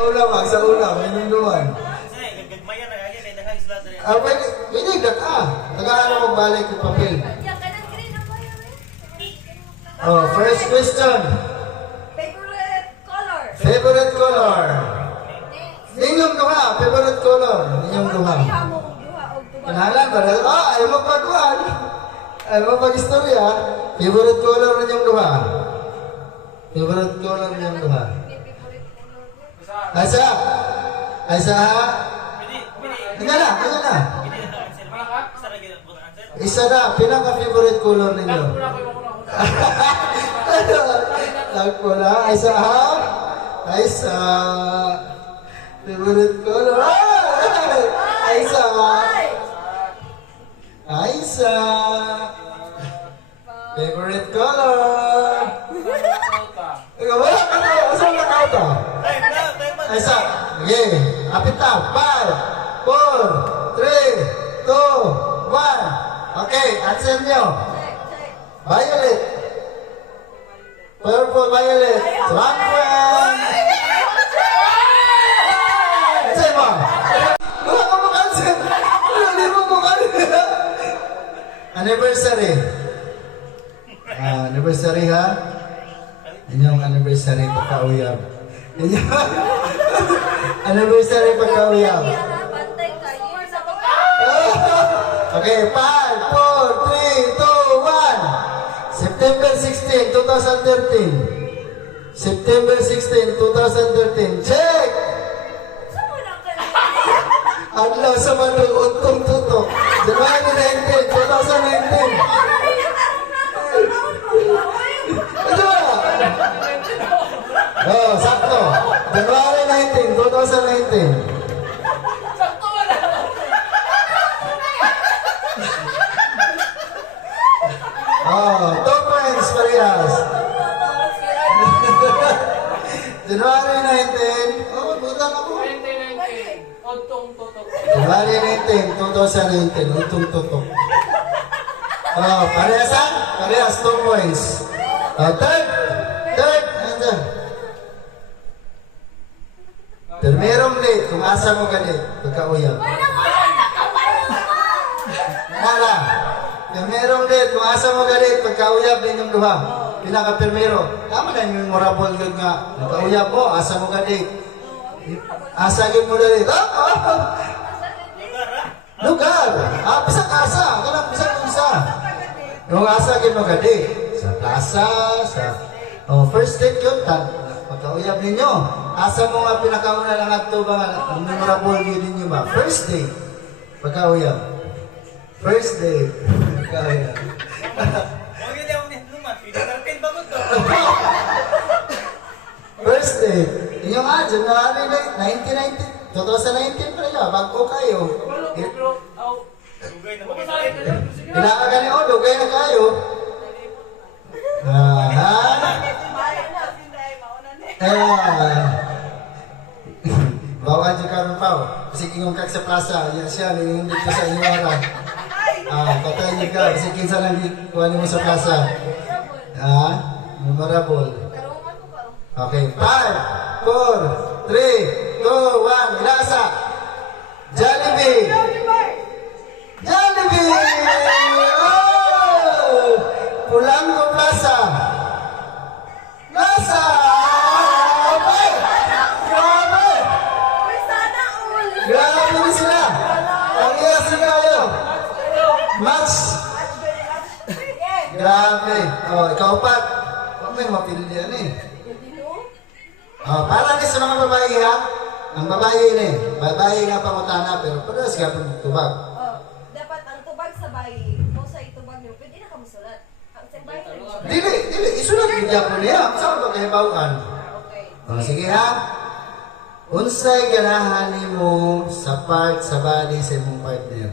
Ulam, sa ulam, minunuan. Pwede, pwede ka. Nag-ano mong balik yung papel. Oh, first question. Favorite color? Favorite color? Ninyong duha, favorite color. Ninyong duha. Kanalan ba? Ayaw mo pagkuhan. Ayaw mo pag-istorya. Favorite color ninyong duha. Favorite color ninyong duha. Asa? Asa ha? Hindi na. Isa na, pinaka-favorite color ninyo. Lagpo na. Isa ha? Isa. Favorite color. Isa. Isa. Favorite color. Wala ka na. Saan nakauta? Isa. Okay. Apit na. 5, 4, 3, 2, 1. Okay. Answer nyo. Violet. Purple violet. 1 point. Answer mo. Wala ka mag-answer. Hindi mo mag-answer. Anniversary. Anniversary ha? Inyong anniversary pagka-uyab. Anniversary pagka-uyab. Okay, 5, 4, 3, 2, 1. September 16, 2013. September 16, 2013. Check! Adlaw sa Madug, untong tutok. January 19, 2019. Oh, sakto. January 19, 2019. Oh, 2 points, Marias. January 19. Oh, butang ako. 2019. Untong tutok. January 19, 2019. Untong tutok. Oh, parehas ha? Parehas, 2 points. Oh, third. Ayan. Permerong late, kung asa mo ganit, pagka-uyab. Nala. Permerong late, kung asa mo ganit, pagka-uyab din yung duha. Pinaka-permero. Tama na yung memorable yun nga. Pagka-uyab mo, asa mo ganit. Asagin mo ganit. Lugar. Pisang asa. Kalang pisang isa. Yung asagin mo ganit. Sa plaza, sa... Oh, first date yun, pagka-uyab ninyo. Asa mo nga pinakauna lang at ito ba ang memorable yun ninyo ba? First date. Pagka-uyab. First date. Pagka-uyab. First date. Inyong January 1990, 2019 pa rin bago kayo. Pinakagani o, dugay na kayo. Bawa dyan karon pa. Kasi kung kag sa plaza, yan siya, yung dito sa inyo ara. Katay niyo ka, kasi kinsa lang kuha niyo sa plaza. Memorable. Okay, 5, 4, 3, 2, 1, ilasa. Jollibee! Jollibee! Oh! Pulango Plaza! Plaza! Okay! Grabe! Grabe na sila! Ang iya sila kayo! Match! Grabe! Oh, ikaw pat! Huwag may mapili yan eh. Oh, para din sa mga babae ha? Ang babae yun eh. Babae nga pangutana pero paras ka pang tubag. Dapat ang tubag sa bayi, kung sa itubag niyo, pwede na ka musulat. Ang sa bayi na musulat. Dili, isulat bigyan ko niya. Saan ba kayo bawaan? Okay. Sige ha? Unsay ganahan mo sa part sa body sa imong partner?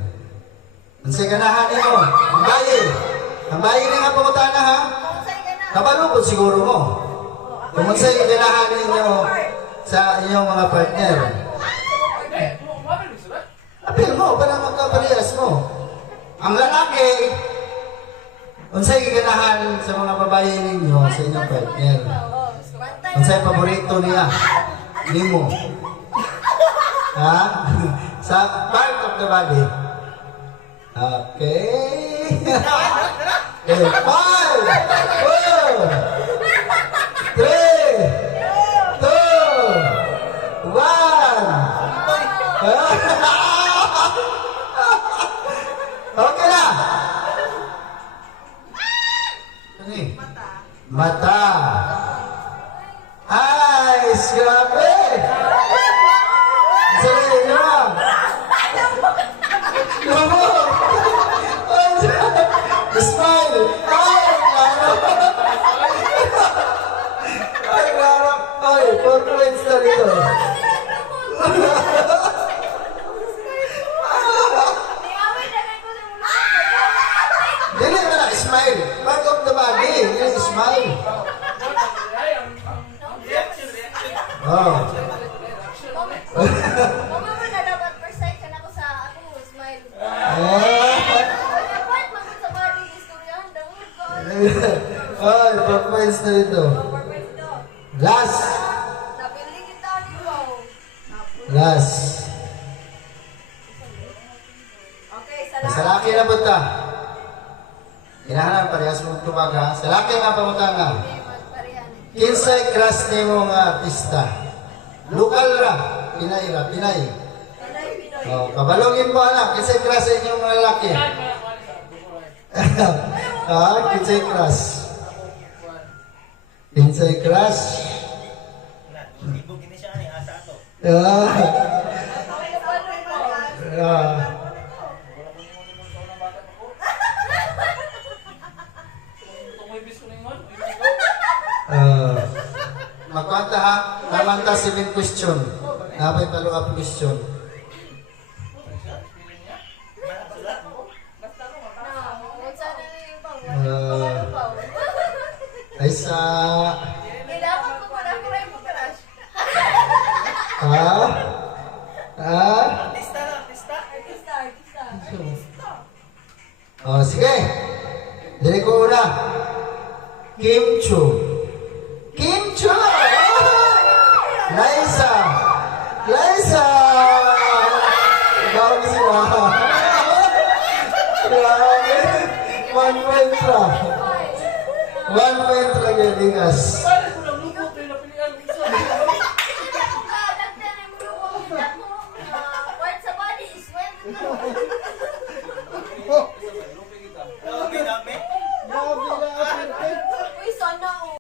Unsay ganahan mo? Ang bayi. Ang bayi na nga pangutana ha? Kung sa'yo ka na. Kabalubod siguro mo. Kung unsay ganahan ninyo sa inyong mga partner. Apil mo, para magkaparehas mo. Ang lalaki, unsay giganahan sa mga babae ninyo sa inyong partner. Unsay paborito niya? Nimo. Ha? Sa part of the body. Okay. Okay, 5, 4, 3, 2, 1. Okay na. Ano eh? Mata. Eyes, grabe. Sige, yun. Lumo. Smile. Ay, garap. Ay, 4 points na rito. Dili na na, smile. Part of the body. Yung smile. Reaction. Oh. Mama mo na dapat first sight ka na ko sa ako smile. Dapat magod sa body istoryahan dangod ko. Ay, 4 points na rito. Perfect to. Last. Napili kita ni wow. Last. Okay, Sa salamat. laki na punta. Kinahanan parehas mong tumaga. Sa laki nga pamuta nga. Kinsay class ni mo nga artista. Lokal ra. Pinay ra. Pinay. Pinoy, Pinoy. Oh, kabalongin mo anak. Kinsay class sa inyong mga lalaki. Kinsay class. Kinsay class. Ibog ini siya ni asa ato. Magkwanta ha. Namanta 7 question. Napay follow-up question. Ay sa... Ha? Ha? Artista na, artista. Oh, sige. Dili ko una. Kim Chu. Kim Chu! Liza! Liza! Bago sila. Grabe. 1 point lang. 1 point lang yung ligas.